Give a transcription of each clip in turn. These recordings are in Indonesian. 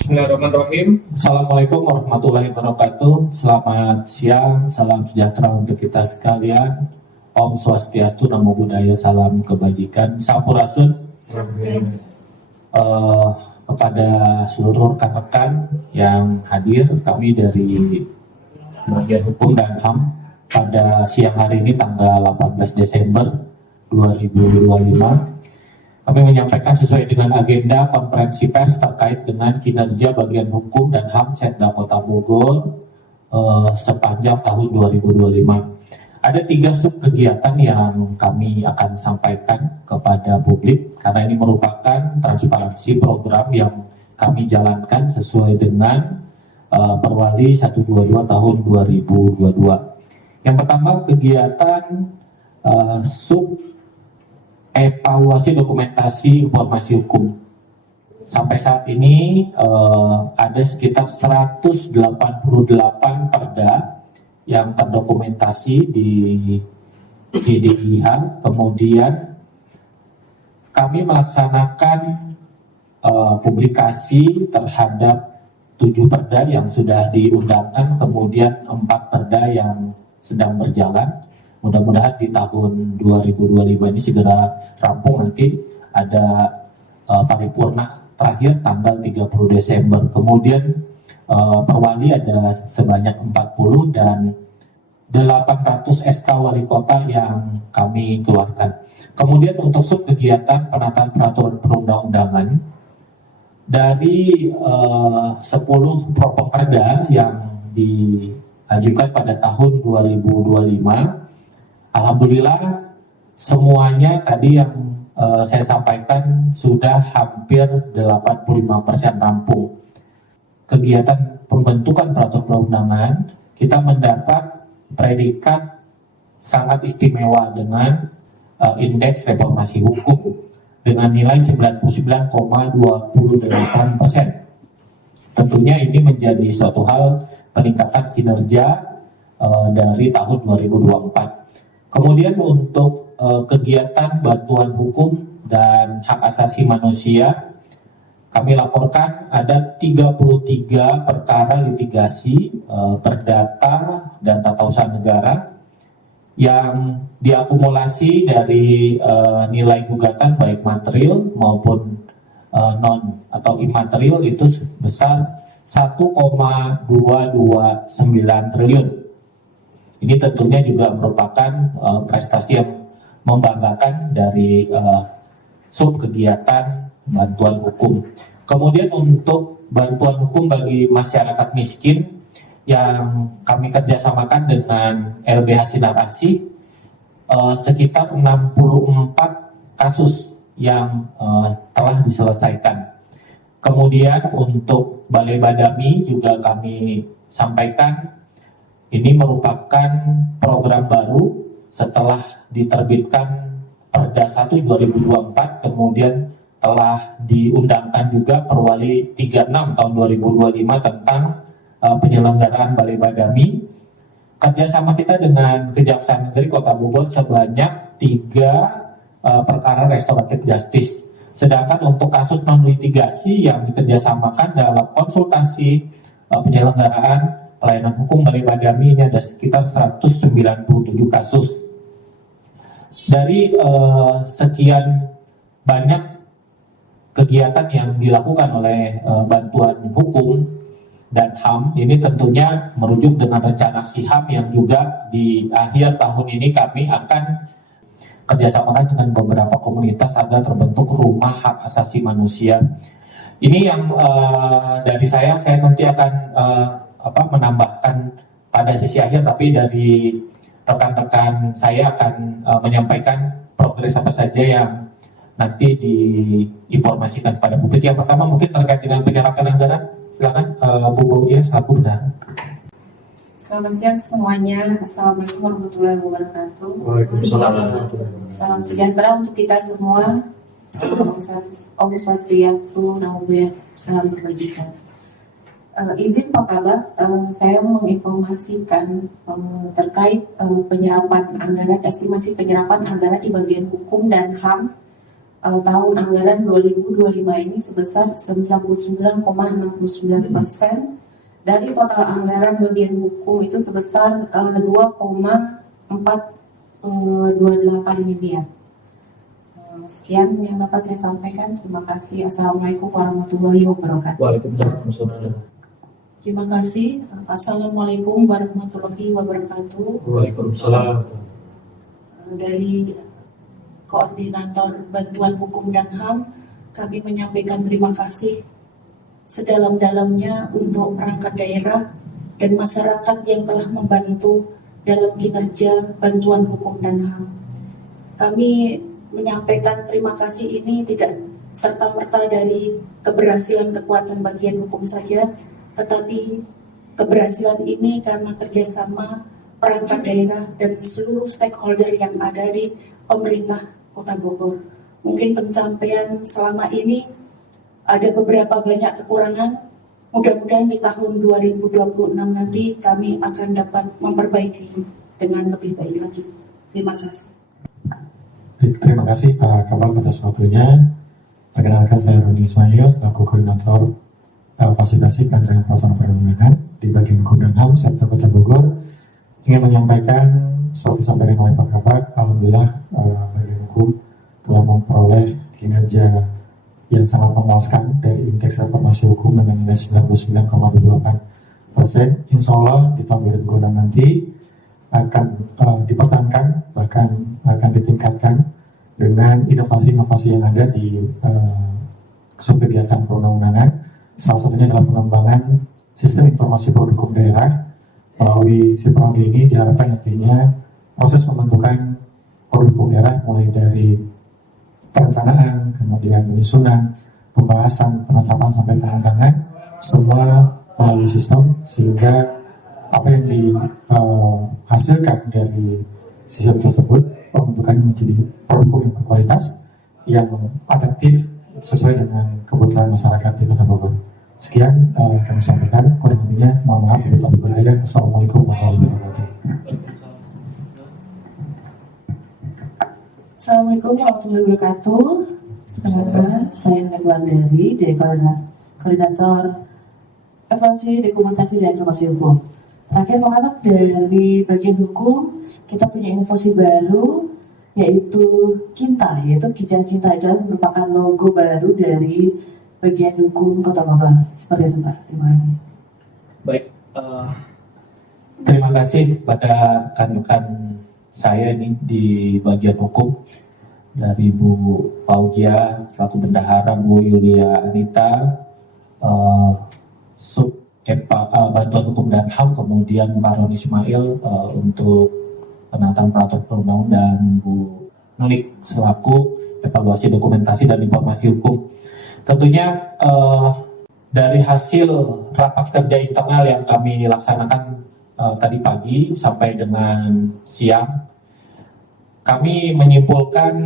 Bismillahirrahmanirrahim. Assalamualaikum warahmatullahi wabarakatuh. Selamat siang, salam sejahtera untuk kita sekalian. Om Swastiastu, Namo Buddhaya, salam kebajikan. Sampurasun. Kepada seluruh rekan-rekan yang hadir, kami dari Bagian Hukum dan HAM pada siang hari ini tanggal 18 Desember 2025. Kami menyampaikan sesuai dengan agenda konferensi pers terkait dengan kinerja bagian hukum dan HAM Setda Kota Bogor sepanjang tahun 2025. Ada 3 sub kegiatan yang kami akan sampaikan kepada publik karena ini merupakan transparansi program yang kami jalankan sesuai dengan Perwali 122 tahun 2022. Yang pertama, kegiatan sub evaluasi dokumentasi informasi hukum. Sampai saat ini ada sekitar 188 perda yang terdokumentasi di DIH. Kemudian kami melaksanakan publikasi terhadap 7 perda yang sudah diundangkan, kemudian 4 perda yang sedang berjalan. Mudah-mudahan di tahun 2025 ini segera rampung, nanti ada paripurna terakhir tanggal 30 Desember. Kemudian perwali ada sebanyak 40 dan 800 SK wali kota yang kami keluarkan. Kemudian untuk sub kegiatan penataan peraturan perundang-undangan, dari 10 properda yang diajukan pada tahun 2025, alhamdulillah semuanya tadi yang saya sampaikan sudah hampir 85% rampung. Kegiatan pembentukan peraturan perundangan kita mendapat predikat sangat istimewa dengan indeks reformasi hukum dengan nilai 99,28%. Tentunya ini menjadi suatu hal peningkatan kinerja dari tahun 2024. Kemudian untuk kegiatan bantuan hukum dan hak asasi manusia, kami laporkan ada 33 perkara litigasi perdata dan tata usaha negara yang diakumulasi dari nilai gugatan baik material maupun non atau imaterial itu sebesar 1,229 triliun. Ini tentunya juga merupakan prestasi yang membanggakan dari sub kegiatan bantuan hukum. Kemudian untuk bantuan hukum bagi masyarakat miskin yang kami kerjasamakan dengan LBH Sinar Asih, sekitar 64 kasus yang telah diselesaikan. Kemudian untuk Balai Badami juga kami sampaikan, ini merupakan program baru setelah diterbitkan Perda 1 2024, kemudian telah diundangkan juga Perwali 36 tahun 2025 tentang penyelenggaraan Balai Badami. Kerjasama kita dengan Kejaksaan Negeri Kota Bogor sebanyak 3 perkara restoratif justice. Sedangkan untuk kasus non-litigasi yang dikerjasamakan dalam konsultasi penyelenggaraan pelayanan hukum Balai Badami ini ada sekitar 197 kasus. Dari sekian banyak kegiatan yang dilakukan oleh bantuan hukum dan HAM, ini tentunya merujuk dengan rencana aksi HAM yang juga di akhir tahun ini kami akan kerjasamakan dengan beberapa komunitas agar terbentuk rumah hak asasi manusia. Ini yang dari saya nanti akan menambahkan pada sesi akhir, tapi dari rekan-rekan saya akan menyampaikan progres apa saja yang nanti diinformasikan pada publik. Yang pertama mungkin terkait dengan penyerapan anggaran. Silakan Bu Baudia selaku bendahara. Selamat siang semuanya. Assalamualaikum warahmatullahi wabarakatuh. Waalaikumsalam. Salam sejahtera untuk kita semua. Om Swastiastu, Namo Buddhaya, salam kebajikan. Izin Pak Kabak, saya menginformasikan terkait penyerapan anggaran, estimasi penyerapan anggaran di bagian hukum dan HAM tahun anggaran 2025 ini sebesar 99,69%. Dari total anggaran bagian hukum itu sebesar 2,428 miliar. Sekian yang dapat saya sampaikan. Terima kasih. Assalamualaikum warahmatullahi wabarakatuh. Waalaikumsalam. Terima kasih. Assalamualaikum warahmatullahi wabarakatuh. Waalaikumsalam. Dari Koordinator Bantuan Hukum dan HAM, kami menyampaikan terima kasih sedalam-dalamnya untuk perangkat daerah dan masyarakat yang telah membantu dalam kinerja bantuan hukum dan HAM. Kami menyampaikan terima kasih ini tidak serta-merta dari keberhasilan kekuatan bagian hukum saja, tetapi keberhasilan ini karena kerjasama perangkat daerah dan seluruh stakeholder yang ada di pemerintah Kota Bogor. Mungkin pencapaian selama ini ada beberapa banyak kekurangan. Mudah-mudahan di tahun 2026 nanti kami akan dapat memperbaiki dengan lebih baik lagi. Terima kasih. Terima kasih Pak Kabak atas waktunya. Perkenalkan saya Rudi Ismail selaku Koordinator Fasilitasi Perancangan Peraturan Perundang-undangan di bagian Hukum dan HAM Sektor Kota Bogor. Ingin menyampaikan seperti disampaikan oleh Pak Kabak, alhamdulillah bagian hukum telah memperoleh kinerja yang sangat memuaskan dari indeks reformasi hukum dengan nilai 99,28%. Insya Allah di tahun 2026 nanti akan dipertahankan, bahkan akan ditingkatkan dengan inovasi-inovasi yang ada di subkegiatan perundang-undangan. Salah satunya adalah pengembangan sistem informasi produk hukum daerah. Melalui si produk ini diharapkan nantinya proses pembentukan produk hukum daerah mulai dari perencanaan, kemudian penyusunan, pembahasan, penetapan sampai penandatangan semua melalui sistem, sehingga apa yang dihasilkan dari sistem tersebut pembentukannya menjadi produk hukum yang berkualitas, yang adaptif sesuai dengan kebutuhan masyarakat di Kota Bogor. Sekian kami sampaikan. Kurang lebihnya mohon maaf bila tak berbahaya. Assalamualaikum warahmatullahi wabarakatuh. Assalamualaikum warahmatullahi wabarakatuh. Perkenalkan, saya Negwan dari Koordinator Evaluasi Dokumentasi dan Informasi Hukum. Terakhir Muhammad dari bagian hukum, kita punya inovasi baru yaitu Kinta, yaitu Kijang Cinta. Itu merupakan logo baru dari bagian hukum Kota Bogor. Seperti itu Pak. Terima kasih. Baik. Terima kasih pada rekan-rekan saya ini di bagian hukum, dari Bu Fauzia selaku bendahara, Bu Yulia Anita sub bantuan hukum dan HAM, kemudian Maron Ismail untuk penataan peraturan perundang dan Bu Nulik selaku evaluasi dokumentasi dan informasi hukum. Tentunya dari hasil rapat kerja internal yang kami laksanakan tadi pagi sampai dengan siang, kami menyimpulkan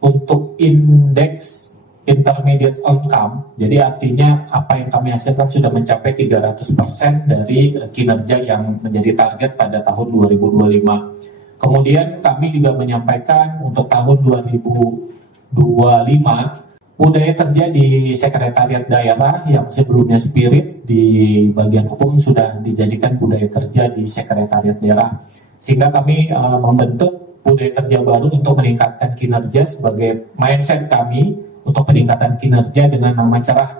untuk indeks intermediate outcome, jadi artinya apa yang kami hasilkan sudah mencapai 300% dari kinerja yang menjadi target pada tahun 2025. Kemudian kami juga menyampaikan untuk tahun 2025 budaya kerja di sekretariat daerah yang sebelumnya spirit di bagian hukum sudah dijadikan budaya kerja di sekretariat daerah, sehingga kami membentuk budaya kerja baru untuk meningkatkan kinerja sebagai mindset kami untuk peningkatan kinerja dengan nama cerah,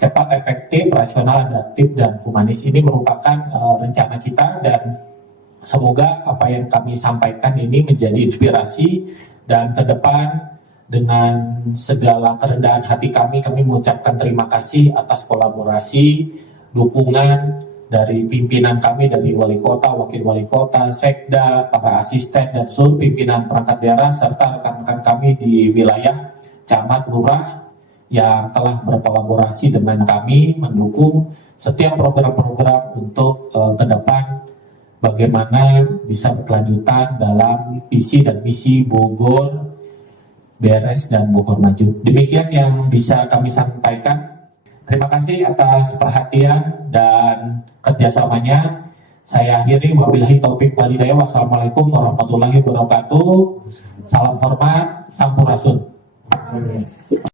cepat, efektif, rasional, adaptif, dan humanis. Ini merupakan rencana kita, dan semoga apa yang kami sampaikan ini menjadi inspirasi, dan ke depan dengan segala kerendahan hati kami mengucapkan terima kasih atas kolaborasi, dukungan dari pimpinan kami, dari wali kota, wakil wali kota, sekda, para asisten, dan seluruh pimpinan perangkat daerah, serta rekan-rekan kami di wilayah, camat, lurah, yang telah berkolaborasi dengan kami, mendukung setiap program-program untuk ke depan bagaimana bisa berkelanjutan dalam visi dan misi Bogor beres dan Bogor maju. Demikian yang bisa kami sampaikan. Terima kasih atas perhatian dan kerjasamanya. Saya akhiri, wabillahi taufik walhidayah. Wassalamualaikum warahmatullahi wabarakatuh. Salam hormat, sampurasun. Amin.